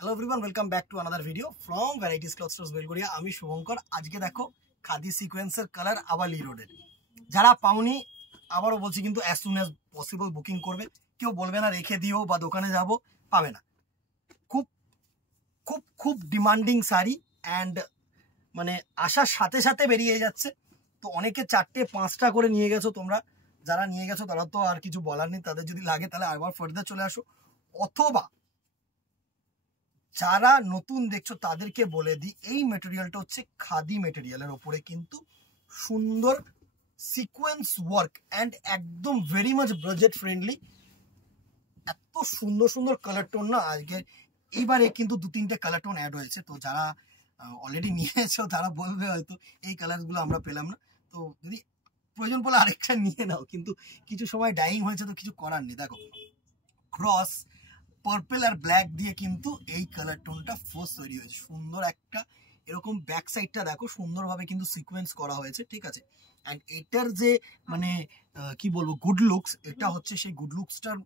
Hello everyone, welcome back to another video from varieties cloth stores Belgharia. আমি শুভঙ্কর। আজকে দেখো খাদি সিকোয়েন্সের কালার আবার লি রোডের। যারা পাওনি আবারও বলছি, কিন্তু as soon as possible booking করবে। কেউ বলবে না রেখে দিও বা দোকানে যাব, পাবে না। খুব খুব খুব ডিমান্ডিং শাড়ি অ্যান্ড মানে আসার সাথে সাথে বেরিয়ে যাচ্ছে। তো অনেকে 4টে-5টা করে নিয়ে গেছো তোমরা। যারা নিয়ে গেছো তারা তো আর কিছু বলার নেই, তাদের যদি লাগে তাহলে আবার ফার্দার চলে আসো, অথবা যারা নতুন দেখছো তাদেরকে বলে দিই এই মেটেরিয়ালটা হচ্ছে খাদি মেটেরিয়ালের ওপরে কিন্তু সুন্দর সিকোয়েন্স ওয়ার্ক অ্যান্ড একদম ভেরি মাচ বাজেট ফ্রেন্ডলি। এত সুন্দর সুন্দর কালার টোন না আজকে। এইবারে কিন্তু 2-3টে কালার টোন অ্যাড হয়েছে, তো যারা অলরেডি নিয়েছো তারা বলবে হয়তো এই কালারগুলো আমরা পেলাম না। তো যদি প্রয়োজন পড়লে আরেকটা নিয়ে নাও, কিন্তু কিছু সময় ডাইং হয়েছে তো কিছু করার নেই। দেখো ক্রস পার্পল আর ব্ল্যাক দিয়ে কিন্তু এই কালার টোনটা ফোর্স তৈরি হয়েছে। সুন্দর একটা এরকম ব্যাক সাইডটা দেখো সুন্দরভাবে কিন্তু সিকোয়েন্স করা হয়েছে, ঠিক আছে। অ্যান্ড এটার যে মানে কি বলবো গুড লুকস, এটা হচ্ছে সেই গুড লুকসটার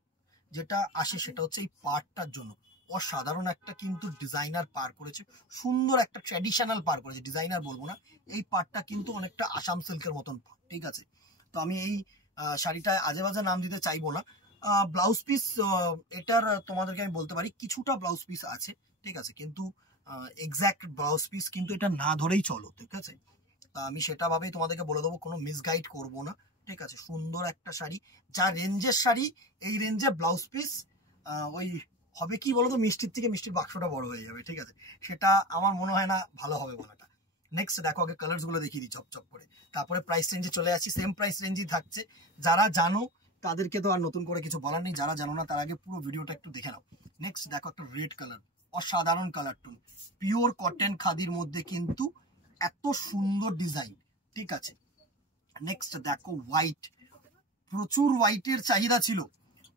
যেটা আসে সেটা হচ্ছে এই পার্টটার জন্য। অসাধারণ একটা কিন্তু ডিজাইনার পার করেছে, সুন্দর একটা ট্র্যাডিশনাল পার করেছে। ডিজাইনার বলবো না, এই পার্টটা কিন্তু অনেকটা আসাম সিল্কের মতন, ঠিক আছে। তো আমি এই শাড়িটায় আজে বাজে নাম দিতে চাইবো না। ব্লাউজ পিস এটার তোমাদেরকে আমি বলতে পারি কিছুটা ব্লাউজ পিস আছে, ঠিক আছে, কিন্তু এক্স্যাক্ট ব্লাউজ পিস কিন্তু এটা না ধরেই চলো, ঠিক আছে। আমি সেটা ভাবেই তোমাদেরকে বলে দেবো, কোনো মিসগাইড করবো না, ঠিক আছে। সুন্দর একটা শাড়ি, যা রেঞ্জের শাড়ি এই রেঞ্জে ব্লাউজ পিস ওই হবে কি বলো তো, মিষ্টির থেকে মিষ্টির বাক্সটা বড় হয়ে যাবে, ঠিক আছে। সেটা আমার মনে হয় না ভালো হবে বলাটা। নেক্সট দেখো, আগে কালার্স গুলো দেখিয়ে দিই চপচপ করে, তারপরে প্রাইস রেঞ্জে চলে আসছি। সেম প্রাইস রেঞ্জই থাকছে। যারা জানো তাদেরকে তো আর নতুন করে কিছু বলার নেই, যারা জানো না তার আগে পুরো ভিডিওটা একটু দেখে নাও। নেক্সট দেখো একটা রেড কালার, অসাধারণ কালার টোন, পিওর কটন খাদির মধ্যে কিন্তু এত সুন্দর ডিজাইন, ঠিক আছে। নেক্সট দেখো হোয়াইট, প্রচুর হোয়াইটের চাহিদা ছিল।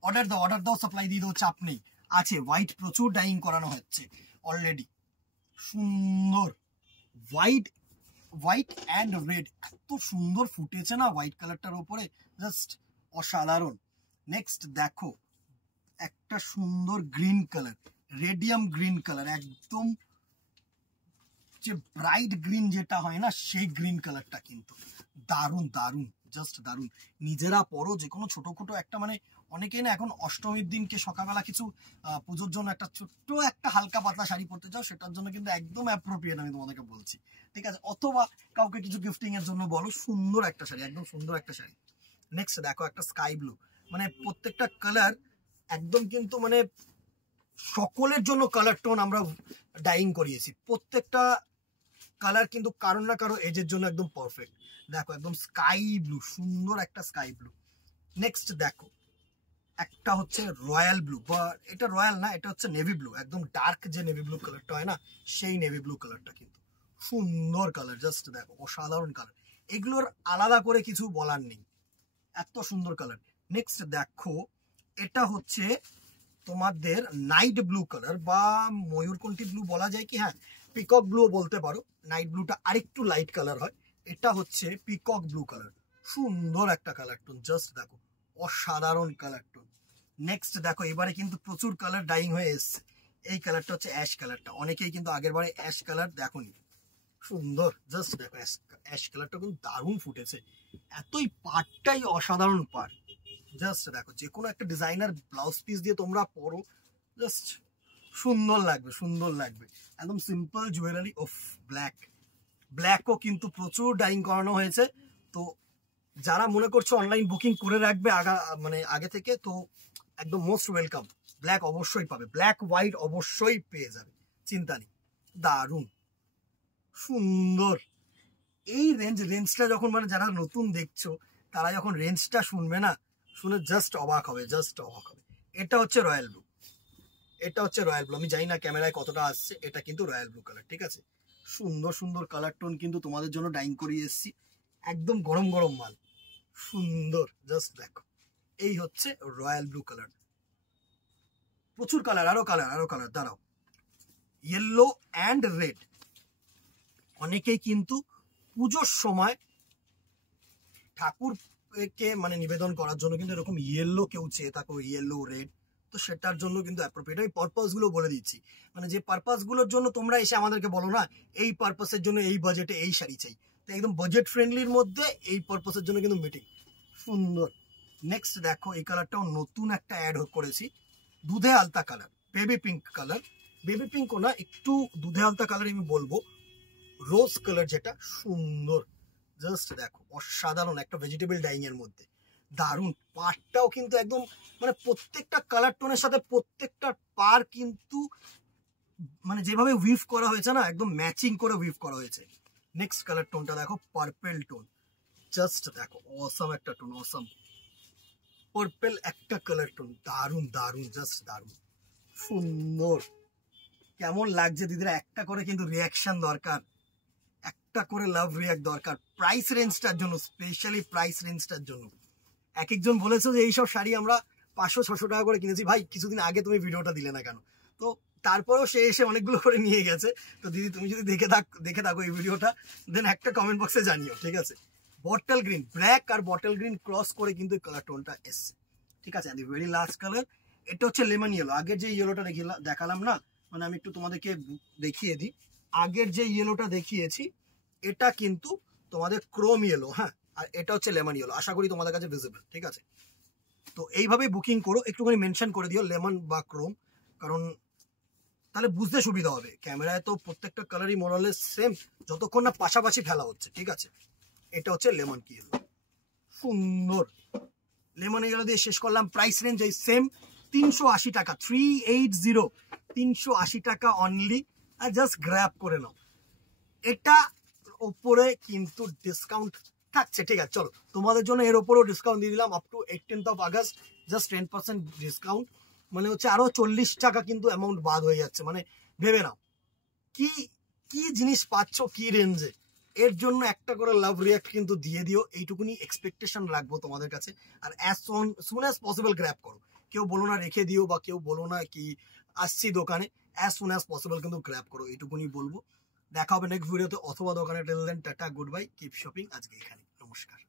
অর্ডার দাও সাপ্লাই দিয়ে দাও, চাপ নেই, আছে হোয়াইট প্রচুর ডাইং করানো হচ্ছে অলরেডি। সুন্দর হোয়াইট, হোয়াইট অ্যান্ড রেড, এত সুন্দর ফুটেছে না হোয়াইট কালারটার উপরে, জাস্ট অসাধারণ। নেক্সট দেখো একটা সুন্দর green colour, radium green colour, একদম যে ব্রাইট গ্রিন যেটা হয় না সেই গ্রিন কালারটা কিন্তু দারুণ দারুণ, জাস্ট দারুণ। নিজেরা পরো, যে কোনো ছোটখাটো একটা মানে অনেকেই না এখন অষ্টমীর দিনকে সকালবেলা কিছু পুজোর জন্য একটা ছোট্ট একটা হালকা পাতলা শাড়ি পরতে চাও, সেটার জন্য কিন্তু একদম অ্যাপ্রোপ্রিয়েট আমি তোমাদেরকে বলছি, ঠিক আছে। অথবা কাউকে কিছু গিফটিং এর জন্য বলো, সুন্দর একটা শাড়ি, একদম সুন্দর একটা শাড়ি। নেক্সট দেখো একটা স্কাই ব্লু, মানে প্রত্যেকটা কালার একদম কিন্তু মানে সকলের জন্য কালার টোন আমরা ডাইং করিয়েছি। প্রত্যেকটা কালার কিন্তু কারো না কারো এজের জন্য একদম পারফেক্ট। দেখো একদম স্কাই ব্লু, সুন্দর একটা স্কাই ব্লু। নেক্সট দেখো একটা হচ্ছে রয়্যাল ব্লু, বা এটা রয়্যাল না, এটা হচ্ছে নেভি ব্লু, একদম ডার্ক যে নেভি ব্লু কালারটা হয় না সেই নেভি ব্লু কালারটা কিন্তু সুন্দর কালার, জাস্ট দেখো অসাধারণ কালার। এগুলোর আলাদা করে কিছু বলার নেই, এত সুন্দর কালার। নেক্সট দেখো এটা হচ্ছে তোমাদের নাইট ব্লু কালার, বা ময়ূরকণ্ঠী ব্লু বলা যায় কি, হ্যাঁ পিকক ব্লু বলতে পারো। নাইট ব্লুটা আরেকটু লাইট কালার হয়, এটা হচ্ছে পিকক ব্লু কালার। সুন্দর একটা কালার টোন, জাস্ট দেখো অসাধারণ কালার টোন। নেক্সট দেখো এবারে কিন্তু প্রচুর কালার ডাইং হয়ে এসছে। এই কালারটা হচ্ছে অ্যাশ কালারটা, অনেকেই কিন্তু আগের বারে অ্যাশ কালার দেখোনি, সুন্দর, জাস্ট দেখো অ্যাশ কালারটা কিন্তু দারুণ ফুটেছে। এতই পাটটাই অসাধারণ পাট, জাস্ট দেখো যে কোনো একটা ডিজাইনার ব্লাউজ পিস দিয়ে তোমরা পরো, জাস্ট সুন্দর লাগবে, সুন্দর লাগবে। একদম সিম্পল জুয়েলারি অফ ব্ল্যাক, ব্ল্যাকও কিন্তু প্রচুর ডাইং করানো হয়েছে। তো যারা মনে করছো অনলাইন বুকিং করে রাখবে মানে আগে থেকে, তো একদম মোস্ট ওয়েলকাম। ব্ল্যাক অবশ্যই পাবে, ব্ল্যাক হোয়াইট অবশ্যই পেয়ে যাবে, চিন্তা নেই। দারুণ সুন্দর এই রেঞ্জটা যখন মানে যারা নতুন দেখছো তারা যখন রেঞ্জটা শুনবে না, শুনে জাস্ট অবাক হবে, জাস্ট অবাক হবে। এটা হচ্ছে রয়্যাল ব্লু, এটা হচ্ছে রয়্যাল ব্লু। আমি জানি না ক্যামেরায় কতটা আসছে, এটা কিন্তু রয়্যাল ব্লু কালার, ঠিক আছে। সুন্দর সুন্দর কালার টোন কিন্তু তোমাদের জন্য ডাইং করিয়ে এসেছি, একদম গরম গরম মাল, সুন্দর, জাস্ট দেখো এই হচ্ছে রয়্যাল ব্লু কালার। প্রচুর কালার, আরো কালার, আরো কালার, দাঁড়াও। ইয়েলো অ্যান্ড রেড, অনেকেই কিন্তু পুজোর সময় ঠাকুরকে মানে নিবেদন করার জন্য কিন্তু এরকম ইয়েলো কেউ চেয়ে থাকো, ইয়েলো রেড তো সেটার জন্য কিন্তু অ্যাপ্রোপ্রিয়েট। আমি পারপাসগুলো বলে দিচ্ছি, মানে যে পারপাসগুলোর জন্য তোমরা এসে আমাদেরকে বলো না এই পারপাসের জন্য এই বাজেটে এই শাড়ি চাই, তো একদম বাজেট ফ্রেন্ডলির মধ্যে এই পারপাসের জন্য কিন্তু মিটিং সুন্দর। নেক্সট দেখো এই কালারটাও নতুন একটা অ্যাড করেছি, দুধে আলতা colour, baby pink colour, baby পিঙ্কও না একটু দুধে আলতা কালার আমি বলবো, রোজ কালার যেটা সুন্দর, জাস্ট দেখো অসাধারণ একটা ভেজিটেবল ডাইং এর মধ্যে দারুণ। পাড়টাও কিন্তু একদম মানে প্রত্যেকটা কালার টোনের সাথে প্রত্যেকটা পার কিন্তু মানে যেভাবে উইভ করা হয়েছে না একদম ম্যাচিং করে উইভ করা হয়েছে। নেক্সট কালার টোনটা দেখো পার্পেল টোন, জাস্ট দেখো অসাম একটা টোন, অসাম পার্পেল একটা কালার টোন, দারুণ দারুণ জাস্ট দারুণ সুন্দর। কেমন লাগছে দিদিরা? একটা করে কিন্তু রিয়াকশন দরকার, একটা করে লাভ রিয়াক্ট দরকার প্রাইস রেঞ্জটার জন্য, স্পেশালি প্রাইস রেঞ্জটার জন্য। এক একজন বলেছে যে এইসব শাড়ি আমরা 500-600 টাকা করে কিনেছি, ভাই কিছুদিন আগে তুমি ভিডিওটা দিলে না কেন? তো তারপরেও সে এসে অনেকগুলো করে নিয়ে গেছে। তো দিদি তুমি যদি দেখে থাকো এই ভিডিওটা, দেন একটা কমেন্ট বক্সে জানিও, ঠিক আছে? বটল গ্রিন, ব্ল্যাক আর বটল গ্রিন ক্রস করে কিন্তু এই কালার টোনটা এসছে, ঠিক আছে? দি ভেরি লাস্ট কালার, এটা হচ্ছে লেমন ইয়েলো। আগের যে ইয়েলোটা দেখালাম না, মানে আমি একটু তোমাদেরকে দেখিয়ে দিই, আগের যে ইয়েলোটা দেখিয়েছি এটা কিন্তু তোমাদের ক্রোম ইয়েলো, হ্যাঁ, আর এটা হচ্ছে লেমন ইয়েলো। আশা করি তোমাদের কাছে ভিজিবল, ঠিক আছে? তো এইভাবেই বুকিং করো, একটুখানি মেনশন করে দিও লেমন বা ক্রোম, কারণ তাহলে বুঝতে সুবিধা হবে। ক্যামেরায় তো প্রত্যেকটা কালারই মোরালেস সেম, যতক্ষণ না পাশাপাশি ফেলা হচ্ছে, ঠিক আছে? এটা হচ্ছে লেমন কি ইয়েলো, সুন্দর লেমন ইয়েলো দিয়ে শেষ করলাম। প্রাইস রেঞ্জ এই সেম 380 টাকা, 380, 380 টাকা অনলি, আর জাস্ট গ্র্যাব করে নাও। এটা ওপরে কিন্তু ডিসকাউন্ট থাকছে, ঠিক আছে? চলো তোমাদের জন্য এর ওপরেও ডিসকাউন্ট দিয়ে দিলাম up to 18th of August, just 10% discount, মানে হচ্ছে আরো 40 টাকা কিন্তু অ্যামাউন্ট বাদ হয়ে যাচ্ছে। মানে ভেবে নাও কি কি জিনিস পাচ্ছ কি রেঞ্জে, এর জন্য একটা করে লাভ রিয়াক্ট কিন্তু দিয়ে দিও, এইটুকুনি এক্সপেকটেশন রাখবো তোমাদের কাছে। আর as soon as possible grab করো, কেউ বলো না রেখে দিও, বা কেউ বলো না কি আসছি দোকানে, অ্যাজ সুন অ্যাজ পসিবল কিন্তু গ্র্যাব করো, এইটুকুনি বলবো। দেখা হবে নেক্সট ভিডিওতে অথবা দোকানে। Till then tata, good bye, keep shopping, আজকে এখানে, নমস্কার।